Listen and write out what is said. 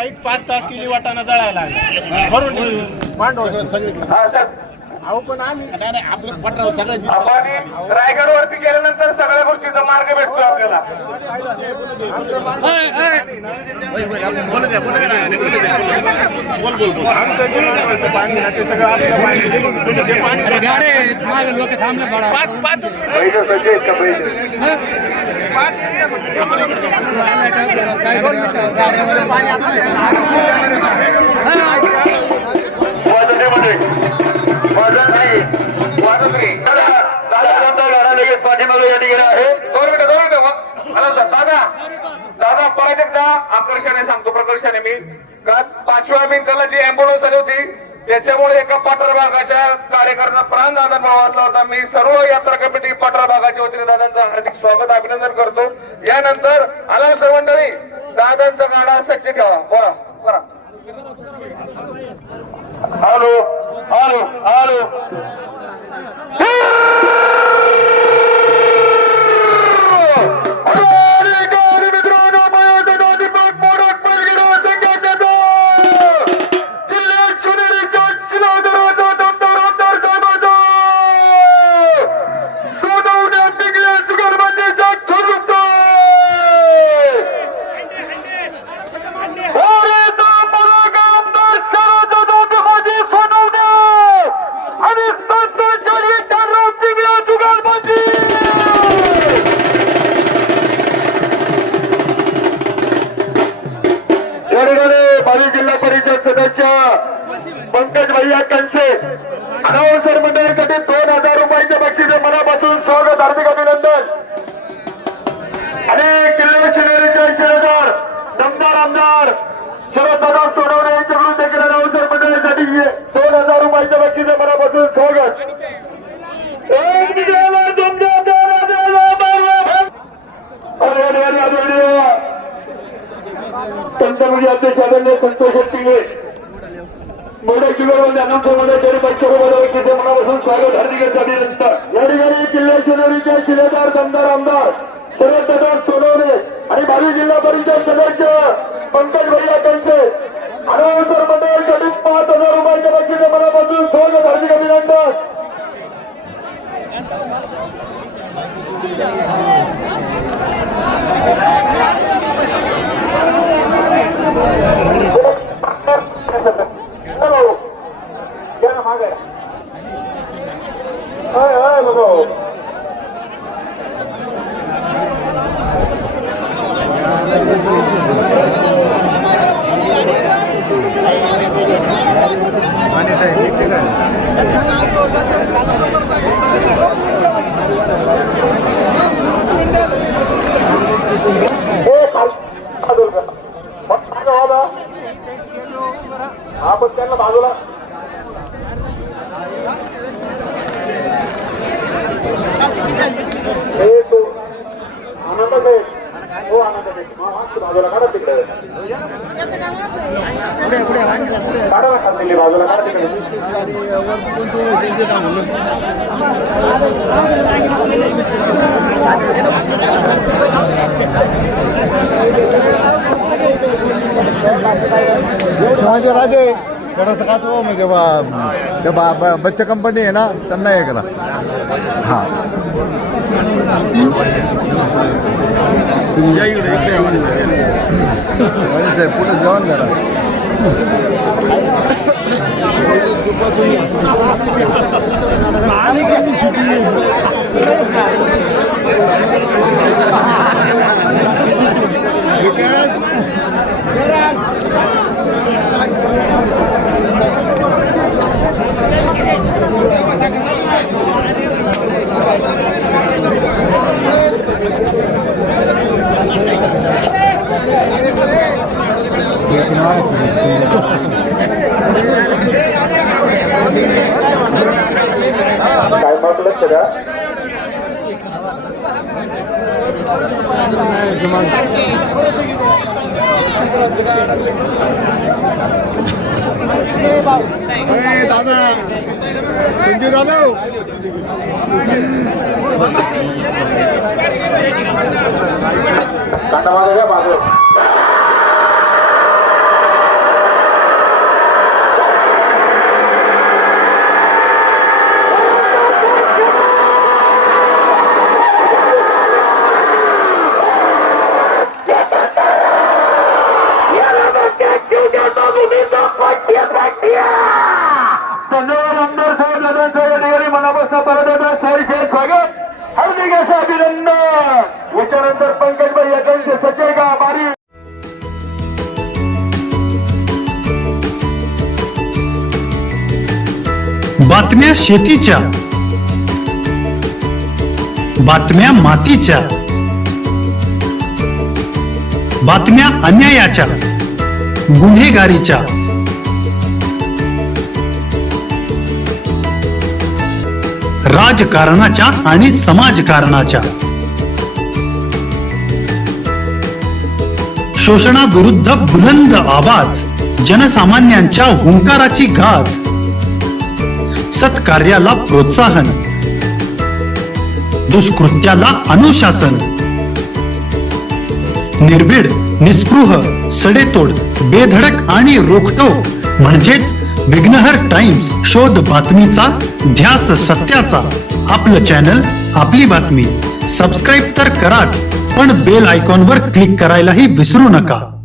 Light 5 तास केली वाटाणा जळायला लागला भरून मांडव सगळीकडे. अहो पण आम्ही नाही आपलं पटराव सगळं रायगड वरती गेल्यानंतर सगळ्या गोष्टीचा मार्ग भेटतो आपल्याला. पाणी ते सगळं आपलं पाठीमागे या ठिकाणी आहे. 2 मिनिटं दादा परत एकदा आकर्षाने सांगतो प्रकर्षाने मी का 5व्या मिनिटाला जी अँब्युलन्स आली होती त्याच्यामुळे एका पठार भागाच्या कार्यकर्त्यांना प्राण दादांना वाचला होता. मी सर्व यात्रा कमिटी पठार भागाच्या वतीने दादांचं हार्दिक स्वागत अभिनंदन करतो. यानंतर आला मंडळी दादांचा गाडा सज्ज ठेवा. बोला बरा. हॅलो हॅलो हॅलो जिल्हा परिषद सदस्य पंकज भैया कंसे अनावसर मंडळासाठी 2000 रुपयाच्या बक्षीस मनापासून स्वागत हार्दिक अभिनंदन. आणि किल्ले शिवनेरीचे शिलेदार दमदार आमदार शरददादा सोनवणे यांच्याकडून देखील अनावसर मंडळासाठी 2000 रुपयाच्या बक्षीस मनापासून स्वागत. पंतप्रधान अध्यक्ष आदरणीय संतोष शेट्टी मोठ्या किल्ल्यामध्ये अनावसर मंडळाच्या मनापासून स्वागत हार्दिक अभिनंदन. या ठिकाणी किल्ले शिवनेरीचे शिलेदार दमदार आमदार शरददादा सोनवणे आणि भावी जिल्हा परिषद सदस्य पंकज भैया कंसे अनावसर मंडळासाठी 5000 रुपयाच्या बक्षीस मनापासून स्वागत हार्दिक अभिनंदन. आपण त्यांना बाजूला आनंद आहे. हो आनंद बाजूला काढा तिकडे काढा खाली बाजूला काढा तिकडे. राजे राजे थोडं सकाळच म्हणजे बच्चा कंपनी आहे ना त्यांना हे करा. हां साहेब पुढे जेवण करा. काय म्हटलं सगळ्या दादा संजय दादा कांदा माझा बाजू हार्दिक असं अभिनंदन. याच्यानंतर पंकजभाई यांचे सचिव का बारी. बातम्या शेतीच्या, बातम्या मातीच्या, बातम्या अन्यायाच्या, गुन्हेगारीच्या, राजकारणाच्या आणि समाजकारणाच्या, शोषणाविरुद्ध बुलंद आवाज, जनसामान्यांच्या हुंकाराची गाज, सत्कार्याला प्रोत्साहन, दुष्कृत्याला अनुशासन, निर्भीड, निस्पृह, सडेतोड, बेधडक आणि रोखटोक म्हणजेच विघ्नहर टाइम्स. शोध बातमीचा, ध्यास सत्याचा. आपलं चॅनल, आपली बातमी. सबस्क्राईब तर कराच, पण बेल आयकॉनवर क्लिक करायलाही विसरू नका.